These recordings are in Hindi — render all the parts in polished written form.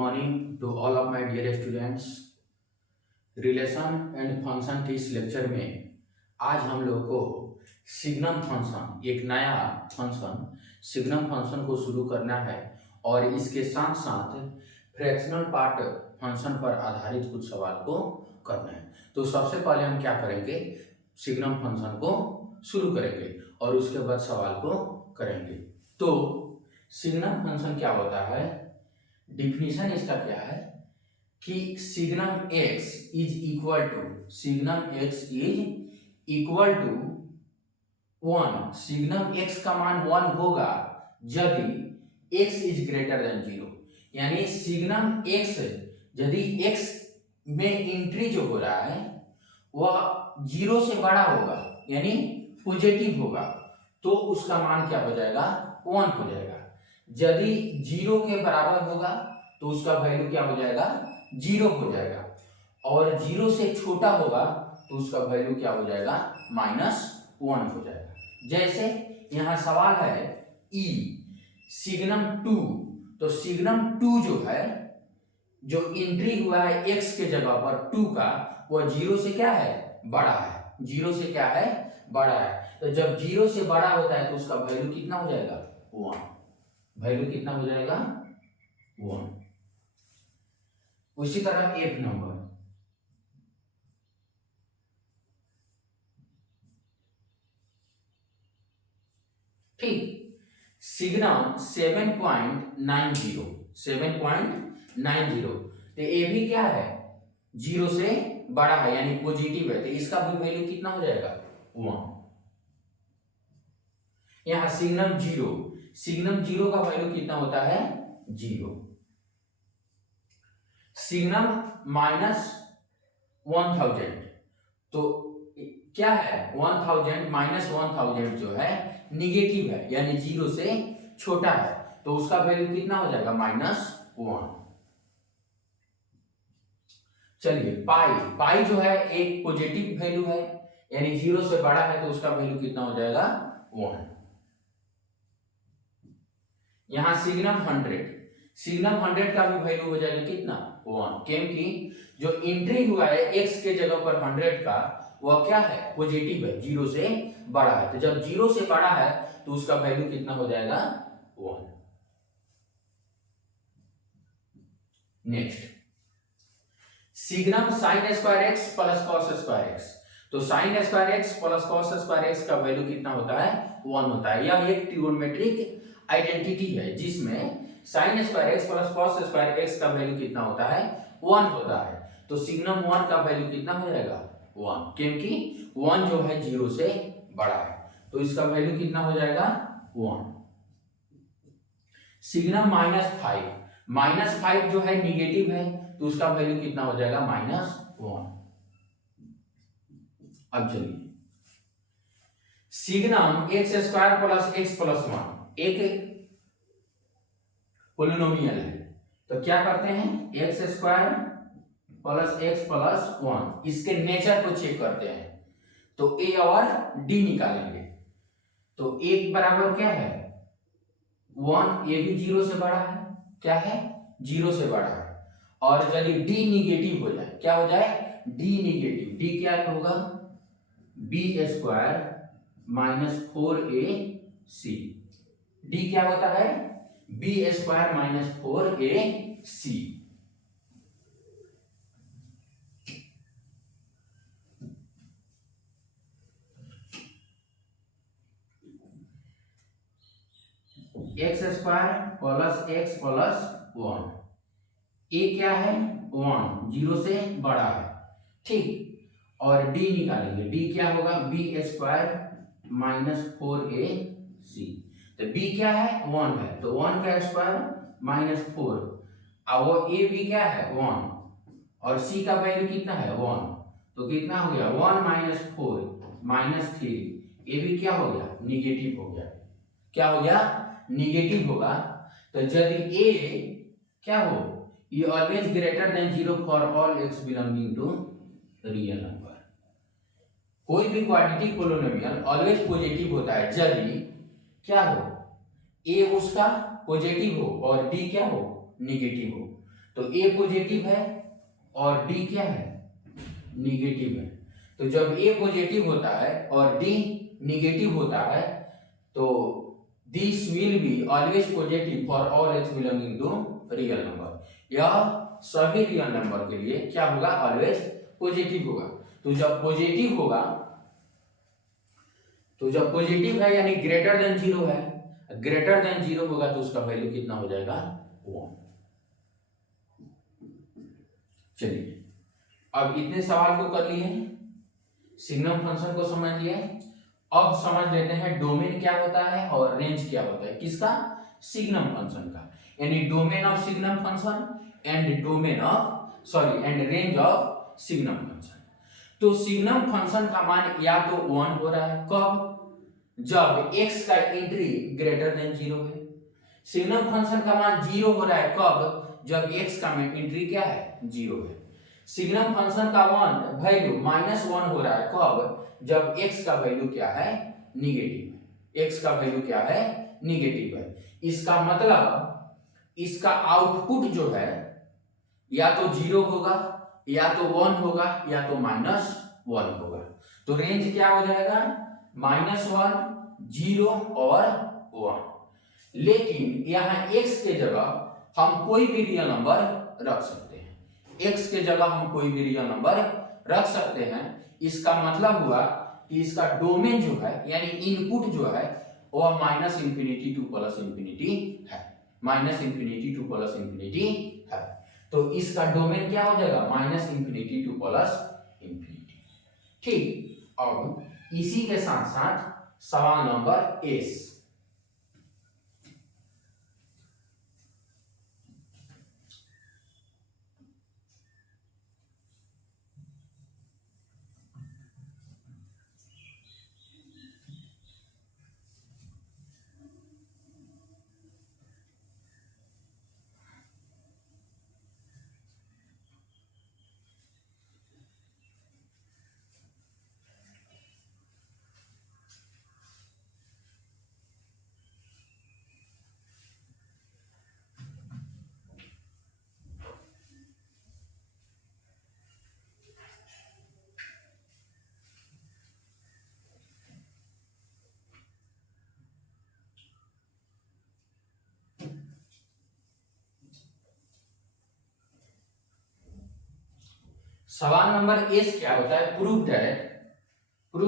morning to all of my dear students. Relation and function के इस लेक्चर में आज हम लोग को सिग्नम फंक्शन, एक नया फंक्शन सिग्नम फंक्शन को शुरू करना है और इसके साथ साथ फ्रैक्शनल पार्ट फंक्शन पर आधारित कुछ सवाल को करना है। तो सबसे पहले हम क्या करेंगे, सिग्नम फंक्शन को शुरू करेंगे और उसके बाद सवाल को करेंगे। तो सिग्नम फंक्शन क्या होता है, डिफिनीशन इसका क्या है कि signum x is equal to 1। Signum x का मान 1 होगा यदि x इज ग्रेटर देन 0, यानी सिग्नम x यदि x में एंट्री जो हो रहा है वह 0 से बड़ा होगा यानी पॉजिटिव होगा, तो उसका मान क्या हो जाएगा, 1 हो जाएगा। यदि 0 के बराबर होगा तो उसका वैल्यू क्या हो जाएगा, 0 हो जाएगा, और 0 से छोटा होगा तो उसका वैल्यू क्या हो जाएगा, -1 हो जाएगा। जैसे यहाँ सवाल है ई सिग्नम 2, तो सिग्नम 2 जो है, जो एंट्री हुआ है x के जगह पर 2 का, वह 0 से क्या है, बड़ा है। 0 से क्या है, बड़ा है। तो जब 0 से बड़ा होता है तो उसका वैल्यू कितना हो जाएगा, 1। वैल्यू कितना हो जाएगा, 1। उसी तरह एफ नंबर, ठीक, सिग्नम 7.90, तो ये भी क्या है, 0 से बड़ा है यानी पॉजिटिव है, तो इसका भी वैल्यू कितना हो जाएगा, 1। यहाँ सिग्नम 0 का वैल्यू कितना होता है, 0। सिग्नम -1000, तो क्या है, 1000 जो है निगेटिव है यानी 0 से छोटा है, तो उसका वैल्यू कितना हो जाएगा, -1। चलिए पाई जो है एक पॉजिटिव वैल्यू है यानी 0 से बड़ा है, तो उसका वैल्यू कितना हो जाएगा, 1। यहां सिग्नम 100 का भी वैल्यू हो जाएगा कितना, 1, क्योंकि जो एंट्री हुआ है x के जगह पर 100 का, वह क्या है, पॉजिटिव है, 0 से बड़ा है। तो जब 0 से बड़ा है तो उसका वैल्यू कितना हो जाएगा, 1। Next signum sin square x plus cos square x, तो sin square x plus cos square x का वैल्यू कितना होता है, 1 होता है। यह एक ट्रिगोनोमेट्रिक आइडेंटिटी है जिसमें sin square x plus cos square x का वैल्यू कितना होता है, 1 होता है। तो सिग्नम 1 का वैल्यू कितना हो जाएगा, 1, क्योंकि 1 जो है 0 से बड़ा है, तो इसका वैल्यू कितना हो जाएगा, 1। सिग्नम -5 जो है निगेटिव है, तो उसका वैल्यू कितना हो जाएगा, -1। अब चलिए signum x² plus x plus 1 एक पोलिनोमियल है, तो क्या करते हैं, x² प्लस x प्लस 1 इसके नेचर को चेक करते हैं, तो a और d निकालेंगे। तो a बराबर क्या है, 1, a भी 0 से बड़ा है, क्या है, 0 से बड़ा है, और यदि d निगेटिव हो जाए, क्या हो जाए, d निगेटिव, d क्या होगा, b² -4ac, d क्या होता है, b² -4ac। x² plus x plus 1, a क्या है, 1, 0 से बड़ा है, ठीक, और d निकालेंगे, d क्या होगा, b² -4ac, तो b क्या है, 1 है, तो 1 का स्क्वायर -4, अब वो a भी क्या है, 1, और c का वैल्यू कितना है, 1, तो कितना हो गया, 1 -4 -3, a भी क्या हो गया, निगेटिव हो गया। क्या हो गया, निगेटिव होगा। तो यदि a क्या हो, ये always greater than 0 for all x belonging to real number. कोई भी क्वाड्रेटिक पोलिनोमियल ऑलवेज पॉजिटिव होता है यदि क्या हो, a उसका पॉजिटिव हो और d क्या हो, नेगेटिव हो। तो ए पॉजिटिव है और डी क्या है, निगेटिव है। तो जब ए पॉजिटिव होता है और डी निगेटिव होता है तो this will be always positive for all x belonging to real number. यह सभी रियल नंबर के लिए क्या होगा, ऑलवेज पॉजिटिव होगा। तो जब पॉजिटिव होगा, तो जब पॉजिटिव है यानी ग्रेटर देन जीरो है, ग्रेटर देन जीरो होगा तो उसका वैल्यू कितना हो जाएगा, 1। चलिए अब इतने सवाल को कर लिए, सिग्नम फंक्शन को समझ लिए। अब समझ लेते हैं डोमेन क्या होता है और रेंज क्या होता है, किसका, सिग्नम फंक्शन का। यानी domain of signum function and domain of and range of signum function. तो सिग्नम फंक्शन का मान या तो 1 हो रहा है, कब, जब x का एंट्री ग्रेटर देन 0 है। सिग्नम फंक्शन का मान 0 हो रहा है, कब, जब x का एंट्री क्या है, 0 है। सिग्नम फंक्शन का वैल्यू -1 हो रहा है, कब, जब x का वैल्यू क्या है, निगेटिव है। x का वैल्यू क्या है, निगेटिव है। इसका मतलब इसका आउटपुट जो है या तो 0 होगा या तो 1 होगा या तो -1 होगा। तो रेंज क्या हो जाएगा, -1, 0 और 1। लेकिन यहाँ x के जगह हम कोई भी रियल नंबर रख सकते हैं, x के जगह हम कोई भी रियल नंबर रख सकते हैं। इसका मतलब हुआ कि इसका डोमेन जो है यानी इनपुट जो है वह -∞ टू +∞ है, -∞ टू +∞ है। तो इसका डोमेन क्या हो जाएगा, -∞ टू +∞। ठीक, अब इसी के साथ साथ सवाल नंबर एस। सवाल नंबर एस क्या होता है, प्रूव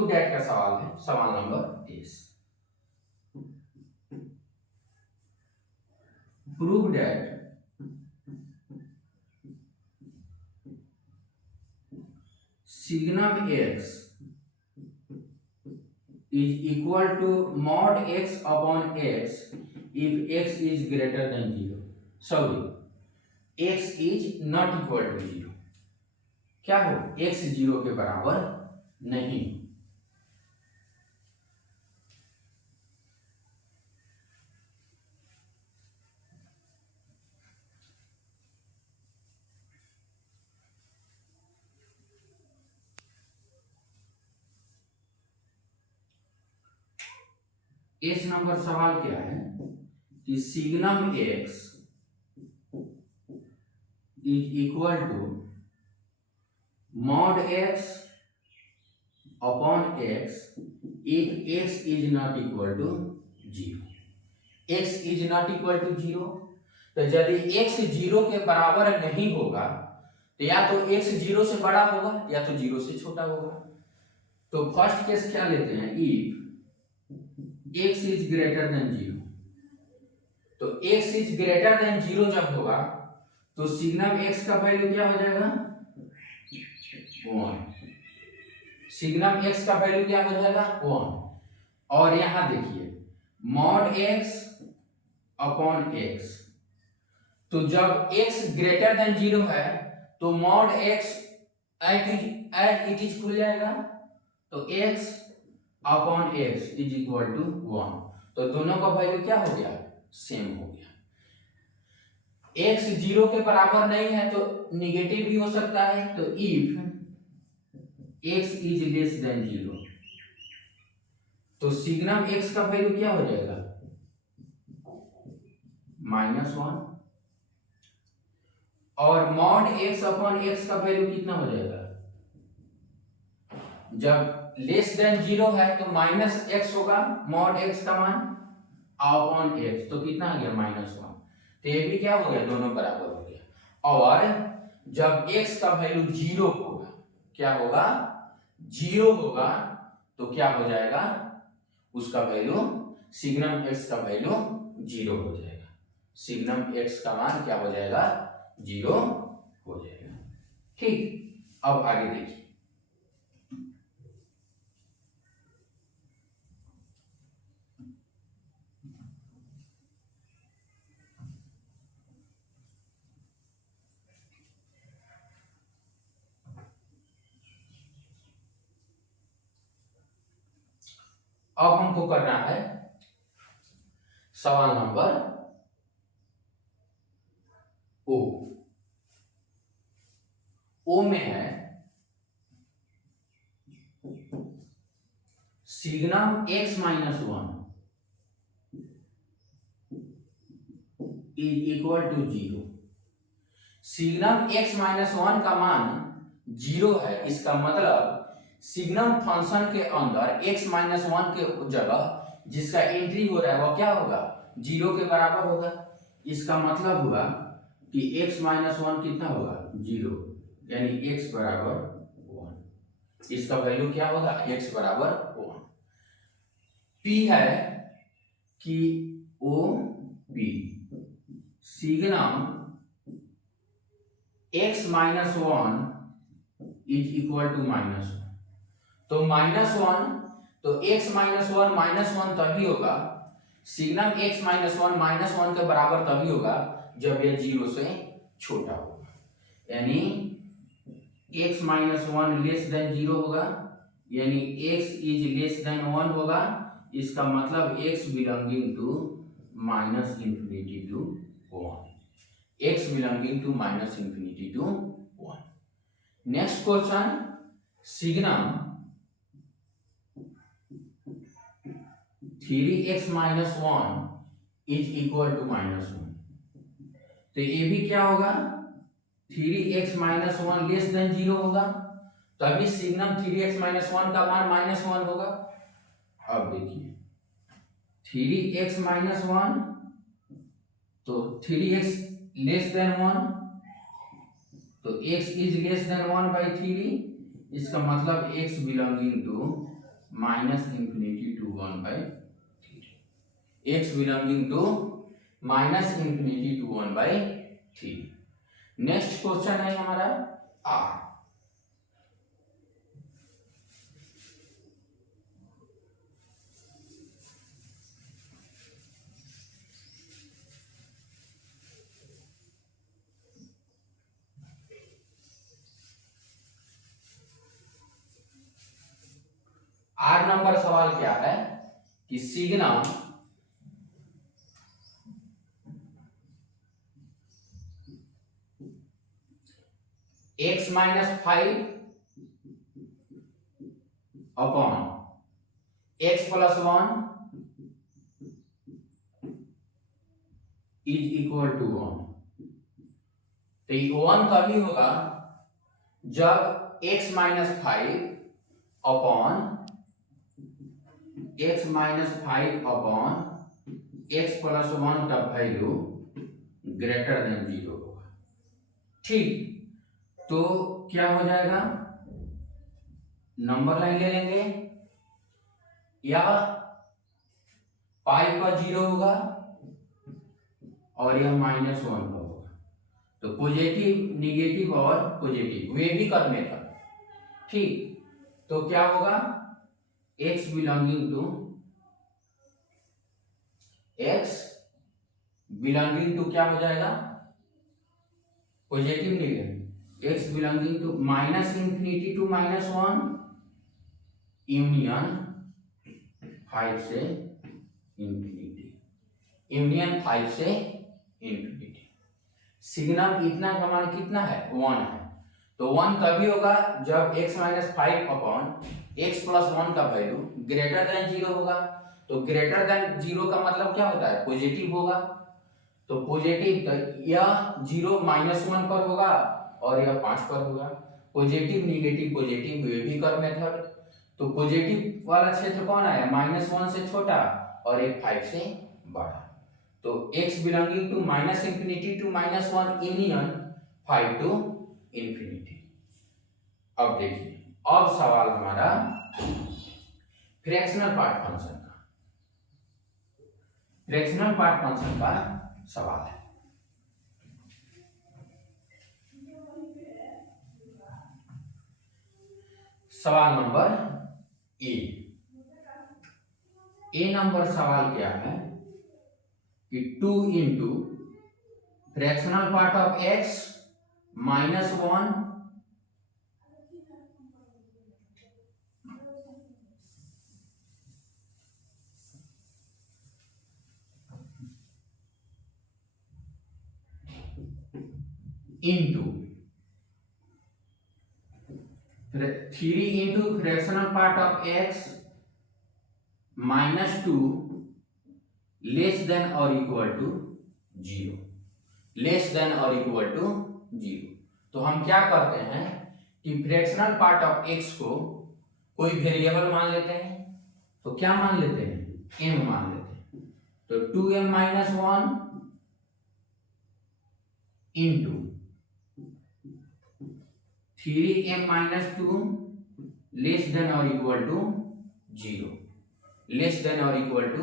दैट का सवाल है, सवाल number S. Prove that signum x is equal to mod x upon x if x is greater than 0. Sorry, x is not equal to 0. क्या हो, x 0 के बराबर नहीं। इस नंबर सवाल क्या है कि signum x is equal to mod x upon x if x is not equal to 0. x is not equal to 0, तो यदि x 0 के बराबर नहीं होगा तो या तो x 0 से बड़ा होगा या तो 0 से छोटा होगा। तो फर्स्ट केस क्या लेते हैं, if x is greater than 0, तो x is greater than 0 जब होगा तो सिग्नम x का वैल्यू क्या हो जाएगा, 1। सिग्नम x का वैल्यू क्या हो जाएगा, 1। और यहां देखिए mod x अपॉन x, तो जब x ग्रेटर देन 0 है तो mod x at it is खुल जाएगा, तो x upon x is equal to 1। तो दोनों का वैल्यू क्या हो गया, सेम हो गया। x 0 के बराबर नहीं है तो निगेटिव भी हो सकता है, तो if x is less than 0 तो सिग्नम x का वैल्यू क्या हो जाएगा, -1। और मॉड x अपॉन x का वैल्यू कितना हो जाएगा? जब लेस देन 0 है तो माइनस x होगा मॉड x का मान अपॉन x, तो कितना आ गया -1। तो ये भी क्या हो गया, दोनों बराबर हो गया। और जब x का वैल्यू 0 होगा, क्या होगा, 0 होगा, तो क्या हो जाएगा, उसका वैल्यू सिग्नम x का वैल्यू 0 हो जाएगा। सिग्नम x का मान क्या हो जाएगा, 0 हो जाएगा। ठीक, अब आगे देखिए। अब हमको करना है सवाल नंबर ओ में है signum x minus 1 is equal to 0। Signum x minus 1 का मान 0 है, इसका मतलब सिग्नम फंक्शन के अंदर x माइनस 1 के जगह जिसका एंट्री हो रहा है वो क्या होगा, 0 के बराबर होगा। इसका मतलब हुआ कि x माइनस 1 कितना होगा, 0, यानी x बराबर 1। इसका वैल्यू क्या होगा, x बराबर 1। p है कि O P signum x minus 1 is equal to -1। तो -1, तो x माइनस 1 -1 तभी होगा, सिग्नम x माइनस 1 -1 के बराबर तभी होगा जब ये 0 से छोटा होगा, यानी x माइनस 1 लेस देन 0 होगा, यानी x इज लेस देन 1 होगा। इसका मतलब x belonging to minus infinity to 1, x belonging to minus infinity to 1। Next question, signum 3x minus 1 is equal to -1। तो ये भी क्या होगा, 3x माइनस 1 लेस देन 0 होगा, तभी सिग्नम 3x माइनस 1 का मान -1 होगा। अब देखिए 3x माइनस 1, तो 3x लेस देन 1, तो x इज लेस देन 1/3। इसका मतलब x belonging to minus infinity to 1/3, x belonging to minus infinity to 1/3। Next question है हमारा R। आठ नंबर सवाल क्या है कि signum x minus 5 upon x plus 1 is equal to 1। तो ये 1 तभी होगा जब x minus 5 upon x minus 5 upon x plus 1 का वैल्यू ग्रेटर देन 0 होगा। ठीक, तो क्या हो जाएगा, नंबर लाइन ले लेंगे, या पाई पर 0 होगा और यह -1 का होगा। तो पॉजिटिव, निगेटिव और पॉजिटिव वे भी करने का। ठीक, तो क्या होगा, x बिलोंगिंग टू क्या हो जाएगा, positive negative, x belonging to minus infinity to -1 union 5 से इंफिनिटी, यूनियन 5 से इंफिनिटी। सिग्नम इतना का मान कितना है, 1 है। तो 1 तभी होगा जब x minus 5 upon x plus 1 का वैल्यू ग्रेटर देन 0 होगा। तो ग्रेटर देन 0 का मतलब क्या होता है, पॉजिटिव होगा। तो पॉजिटिव, तो यह 0 -1 पर होगा और यह 5 पर होगा। पॉजिटिव निगेटिव पॉजिटिव, ये भी कर्व मेथड। तो पॉजिटिव वाला क्षेत्र कौन आया, -1 से छोटा और एक 5 से बड़ा। तो x belonging to -∞ to -1 union 5 to infinity. अब देखिए, अब सवाल हमारा फ्रैक्शनल पार्ट फंक्शन का, फ्रैक्शनल पार्ट फंक्शन का सवाल है। सवाल नंबर ए नंबर सवाल क्या है कि 2 into fractional part of x -1 into 3 into fractional part of x -2 less than और इक्वल टू 0, लेस देन और इक्वल टू 0। तो हम क्या करते हैं कि फ्रैक्शनल पार्ट ऑफ x को कोई वेरिएबल मान लेते हैं। तो क्या मान लेते हैं, m मान लेते हैं। तो 2m - 1 into 3m - 2 less than और इक्वल टू 0, लेस देन और इक्वल टू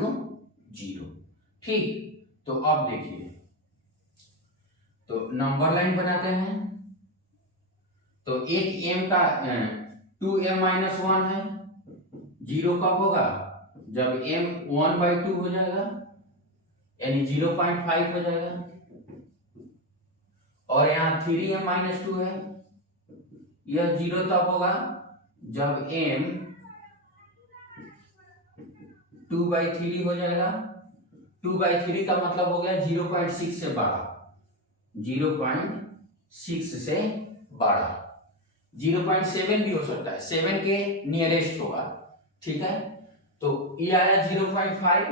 0। ठीक, तो अब देखिए, तो नंबर लाइन बनाते हैं। तो एक m का 2m - 1 है, 0 कब होगा, जब m 1/2 हो जाएगा, यानी 0.5 हो जाएगा। और यहाँ 3m - 2 है, यह 0 तब होगा जब m 2/3 हो जाएगा। 2/3 का मतलब हो गया 0.6 से बड़ा, 0.6 से बड़ा। 0.7 भी हो सकता है, 7 के नियरेस्ट होगा। ठीक है, तो ये आया 0.5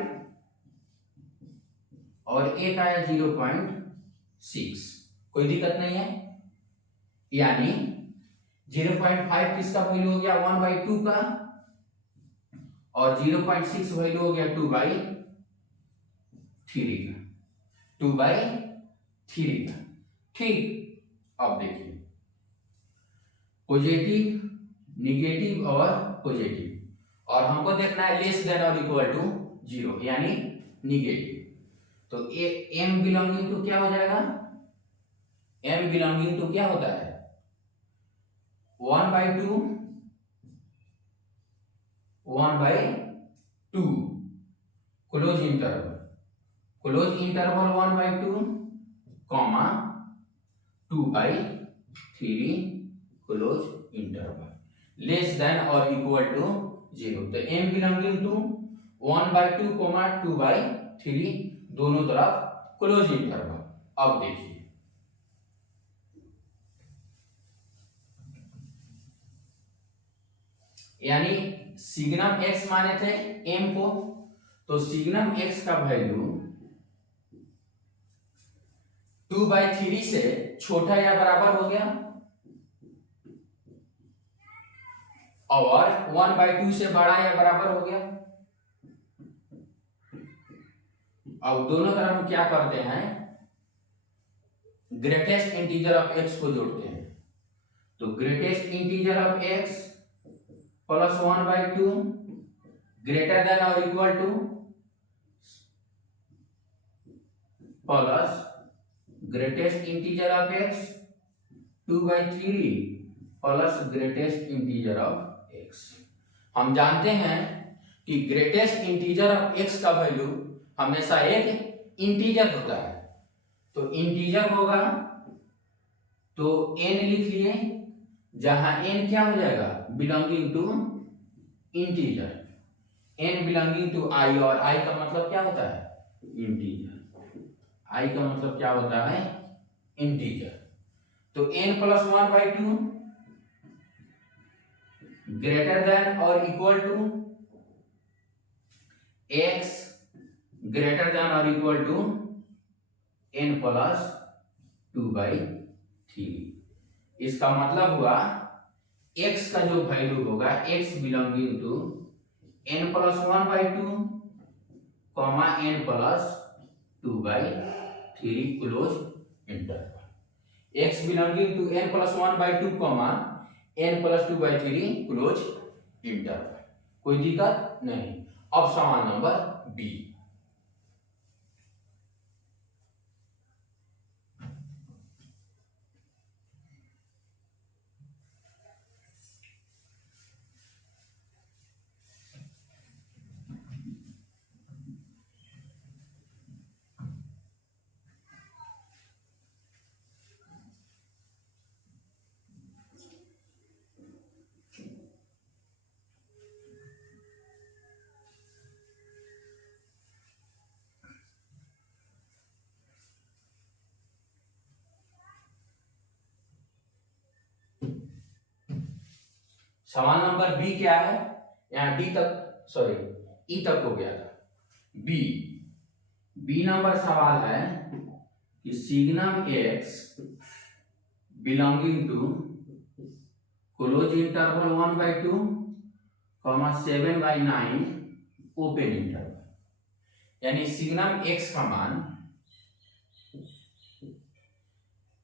और एक आया 0.6, कोई दिक्कत नहीं है। यानी 0.5 किसका वैल्यू हो गया, 1/2 का, और 0.6 वैल्यू हो गया 2/3 का, 2/3 का। ठीक, अब देखिए, पॉजिटिव निगेटिव और पॉजिटिव, और हमको देखना है लेस देन और इक्वल टू 0, यानी निगेटिव। तो m बिलोंगिंग टू क्या हो जाएगा, m बिलोंगिंग टू क्या होता है, 1/2 close interval, close interval 1/2 comma 2/3 close interval less than और इक्वल टू 0। तो m बिलोंगिंग टू 1/2 2/3 दोनों तरफ क्लोज इंटरवल। अब देखिए, यानी सिग्नम x माने थे m को, तो सिग्नम x का वैल्यू 2/3 से छोटा या बराबर हो गया, और 1/2 से बड़ा या बराबर हो गया। अब दोनों तरफ हम क्या करते हैं, ग्रेटेस्ट इंटीजर ऑफ x को जोड़ते हैं। तो greatest integer of x plus 1/2 greater than और equal to plus greatest integer of x 2/3 plus greatest integer of x। हम जानते हैं कि ग्रेटेस्ट इंटीजर ऑफ x का वैल्यू हमेशा एक इंटीजर होता है। तो इंटीजर होगा तो n लिख लिए, जहां n क्या हो जाएगा, belonging to integer, n belonging to i, और i का मतलब क्या होता है, इंटीजर। i का मतलब क्या होता है, इंटीजर। तो n + 1/2 ग्रेटर देन और equal to x greater than और इक्वल टू n प्लस 2/3। इसका मतलब हुआ x का जो वैल्यू होगा x belonging to n plus 1/2 comma n plus 2/3 close interval. x belonging to n plus 1/2 comma n plus 2/3 close interval. कोई दिक्कत नहीं। अब सवाल नंबर बी। सवाल नंबर बी क्या है? यहाँ डी तक सॉरी ई तक हो गया था। बी बी नंबर सवाल है कि signum x belonging to close interval 1/2 comma 7/9 open interval. यानी सिग्नम एक्स का मान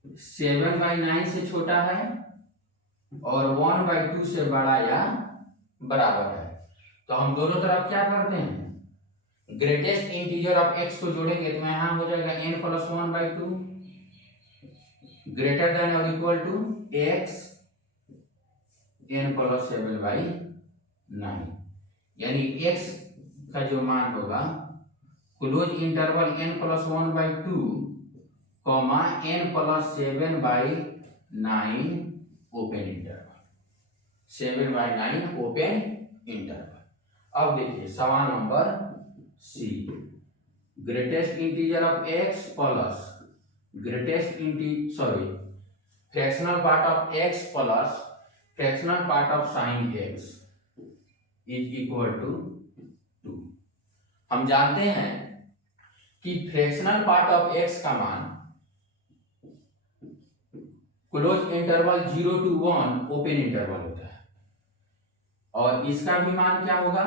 7/9 से छोटा है और 1/2 से बड़ा या बराबर है। तो हम दोनों तरफ क्या करते हैं, ग्रेटेस्ट इंटीजर ऑफ x को जोड़ेंगे तो यहां हो जाएगा n प्लस 1/2 ग्रेटर देन और equal to x n plus 7/9। यानी x का जो मान होगा close interval n plus 1/2 comma n plus 7/9 open interval. 7/9 open interval. अब देखिए सवाल number C. Greatest integer of x plus fractional part of x plus fractional part of sine x is equal to 2। हम जानते हैं कि फ्रैक्शनल पार्ट ऑफ x का मान close interval 0 to 1 open interval होता है और इसका भी मान क्या होगा,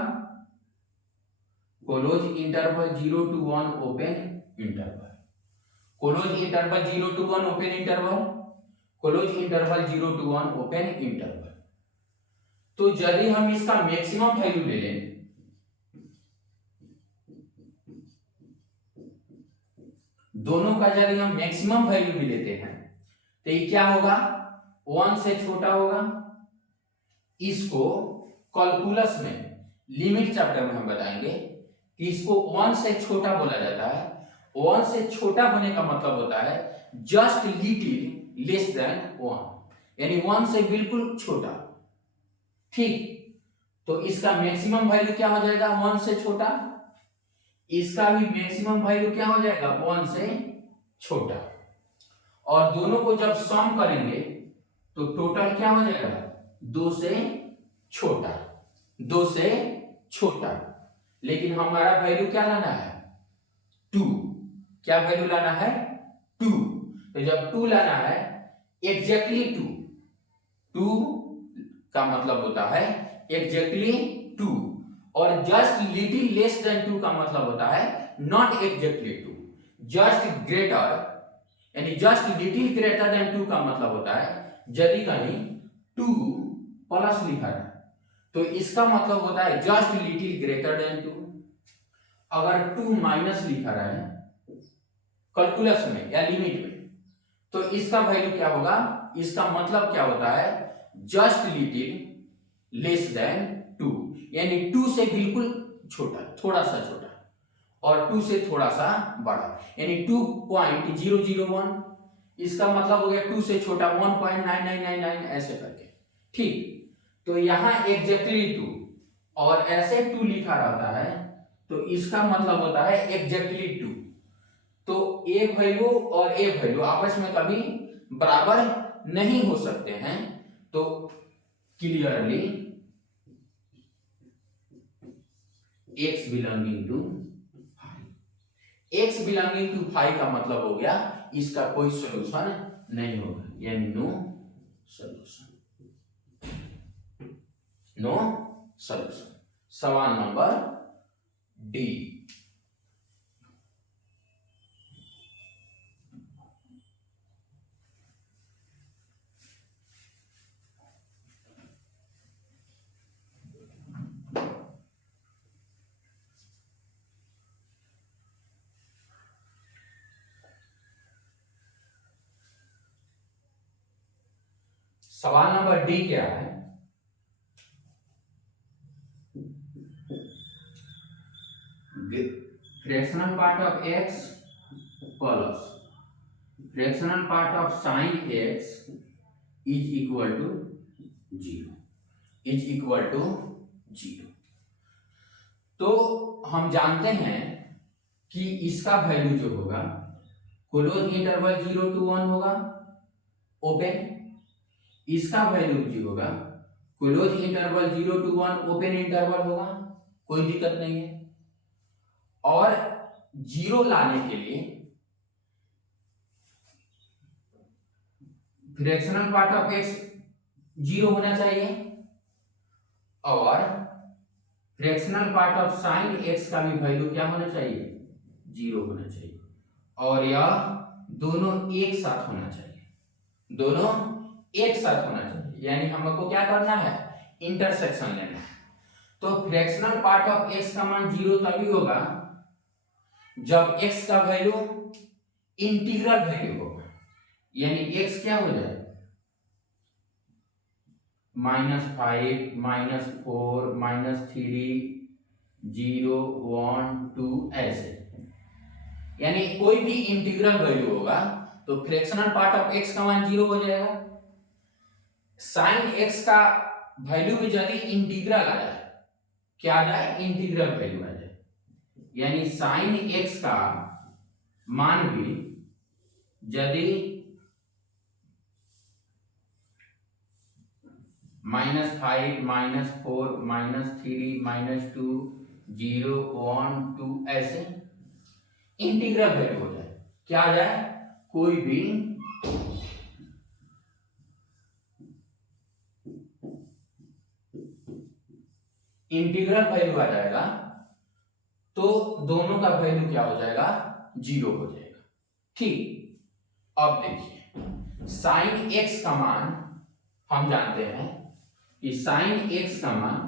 close interval 0 to 1 open interval. Close interval 0 to 1 open interval, close interval 0 to 1 open interval. तो यदि हम इसका मैक्सिमम वैल्यू ले लें, दोनों का यदि हम मैक्सिमम वैल्यू भी लेते हैं तो ये क्या होगा, 1 से छोटा होगा। इसको कैलकुलस में लिमिट चैप्टर में हम बताएंगे कि इसको 1 से छोटा बोला जाता है। 1 से छोटा होने का मतलब होता है जस्ट लिटिल लेस देन 1, यानी 1 से बिल्कुल छोटा। ठीक, तो इसका मैक्सिमम वैल्यू क्या हो जाएगा, 1 से छोटा। इसका भी मैक्सिमम वैल्यू क्या हो जाएगा, 1 से छोटा। और दोनों को जब सम करेंगे तो टोटल क्या हो जाएगा, 2 से छोटा, 2 से छोटा। लेकिन हमारा वैल्यू क्या लाना है, 2। क्या वैल्यू लाना है, 2। तो जब 2 लाना है एग्जैक्टली 2 का मतलब होता है एग्जैक्टली 2, और जस्ट लिटिल लेस देन 2 का मतलब होता है नॉट एग्जैक्टली 2, जस्ट ग्रेटर, यानी जस्ट लिटिल ग्रेटर देन 2 का मतलब होता है यदि कहीं 2 प्लस लिखा है तो इसका मतलब होता है जस्ट लिटिल ग्रेटर देन 2। अगर 2 माइनस लिखा है कैलकुलस में या लिमिट में तो इसका वैल्यू क्या होगा, इसका मतलब क्या होता है जस्ट लिटिल लेस देन 2, यानी 2 से बिल्कुल छोटा, थोड़ा सा छोटा, और 2 से थोड़ा सा बड़ा, यानी 2.001। इसका मतलब हो गया 2 से छोटा 1.9999 ऐसे करके। ठीक, तो यहां एग्जैक्टली 2 और ऐसे 2 लिखा रहता है तो इसका मतलब होता है एग्जैक्टली 2। तो ए वैल्यू और ए वैल्यू आपस में कभी बराबर नहीं हो सकते हैं। तो clearly x belonging to 5, x belonging to five का मतलब हो गया इसका कोई सॉल्यूशन नहीं होगा, यानी नो सॉल्यूशन, नो सॉल्यूशन। सवाल नंबर डी। सवाल नंबर डी क्या है? Fractional part of x plus fractional part of sine x is equal to 0, is equal to 0। तो हम जानते हैं कि इसका वैल्यू जो होगा क्लोज इंटरवल 0 to 1 होगा ओपन, इसका वैल्यू जो होगा close interval 0 to 1 open interval होगा, कोई दिक्कत नहीं है। और 0 लाने के लिए फ्रैक्शनल पार्ट ऑफ x 0 होना चाहिए और fractional part of sine x का भी वैल्यू क्या होना चाहिए? 0 होना चाहिए। और यह दोनों एक साथ होना चाहिए, दोनों एक साथ होना चाहिए, यानी हमको क्या करना है? इंटरसेक्शन लेना है। तो फ्रैक्शनल पार्ट ऑफ x का मान 0 तभी होगा जब x का वैल्यू इंटीग्रल वैल्यू होगा, यानी x क्या हो जाए? -5, -4, -3, 0, 1, 2 ऐसे, यानी कोई भी इंटीग्रल वैल्यू होगा तो फ्रैक्शनल पार्ट ऑफ x का मान 0 हो जाएगा। साइन x का वैल्यू भी यदि इंटीग्रल आ जाए, क्या आ जाए? इंटीग्रल वैल्यू आ जाए, यानी साइन x का मान भी यदि -5, -4, -3, -2, 0, 1, 2 ऐसे इंटीग्रल वैल्यू हो जाए, क्या आ जाए? कोई भी इंटीग्रल वैल्यू आ जाएगा तो दोनों का वैल्यू क्या हो जाएगा? 0 हो जाएगा। ठीक, अब देखिए साइन x का मान हम जानते हैं कि साइन x का मान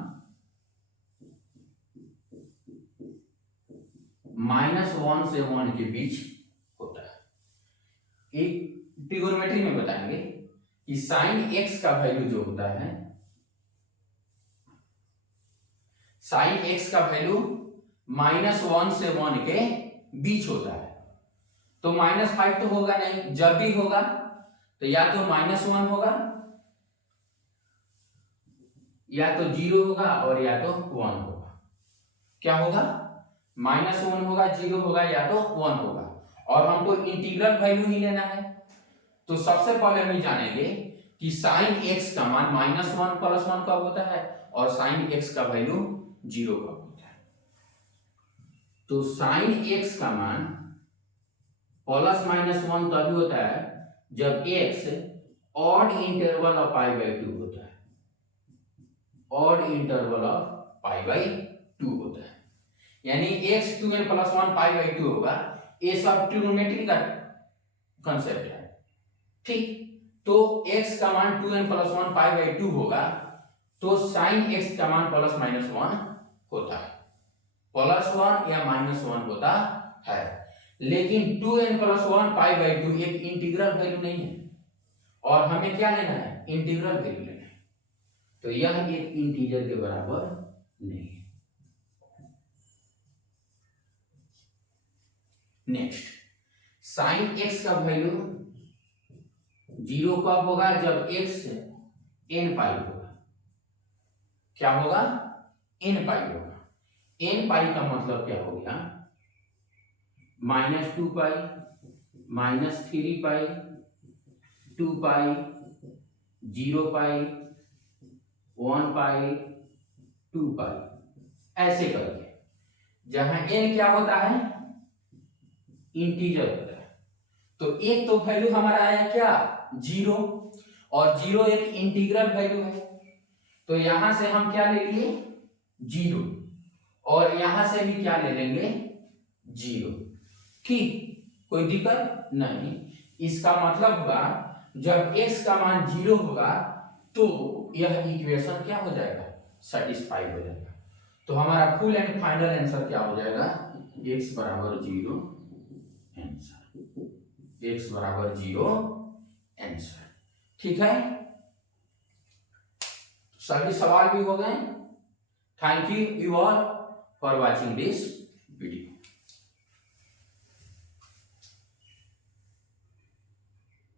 -1 से 1 के बीच होता है। एक ट्रिगोनोमेट्री में बताएंगे कि साइन x का वैल्यू जो होता है, साइन x का वैल्यू -1 से 1 के बीच होता है। तो -5 तो होगा नहीं, जब भी होगा तो या तो -1 होगा या तो 0 होगा और या तो 1 होगा। क्या होगा? -1 होगा, 0 होगा या तो 1 होगा। और हमको इंटीग्रल वैल्यू ही लेना है, तो सबसे पहले हम जानेंगे कि साइन x का मान -1 + 1 कब होता है और साइन x का वैल्यू 0 कब होता है। तो साइन x का मान +-1 तभी होता है जब x ऑड इंटरवल ऑफ π/2 होता है, ऑड इंटरवल ऑफ π/2 होता है, यानी x 2n + 1 π/2 होगा। ये सब ट्रिग्नोमेट्री का कंसेप्ट है। ठीक, तो x का मान 2n + 1 π/2 होगा, तो sin x का मान +-1 होता है, +1 या -1 होता है। लेकिन 2n + 1 π/2 एक इंटीग्रल वैल्यू नहीं है और हमें क्या लेना है? इंटीग्रल वैल्यू लेना है, तो यह एक इंटीजर के बराबर नहीं है। नेक्स्ट, साइन x का वैल्यू 0 कब होगा? जब x n π होगा। क्या होगा? n π होगा। n π का मतलब क्या हो गया? -2π, -3π, 2π, 0π, 1π, 2π ऐसे करके, जहां n क्या होता है? इंटीजर होता है। तो एक तो वैल्यू हमारा आया क्या, 0, और 0 एक इंटीग्रल वैल्यू है, तो यहां से हम क्या ले लिए, 0, और यहां से भी क्या ले लेंगे, 0। ठीक, कोई दिक्कत नहीं। इसका मतलब हुआ जब x का मान 0 होगा तो यह इक्वेशन क्या हो जाएगा, सेटिस्फाई हो जाएगा। तो हमारा फुल एंड फाइनल आंसर क्या हो जाएगा, x बराबर 0 आंसर, x बराबर 0 आंसर। ठीक है, सभी सवाल भी हो गए। Thank you all for watching this.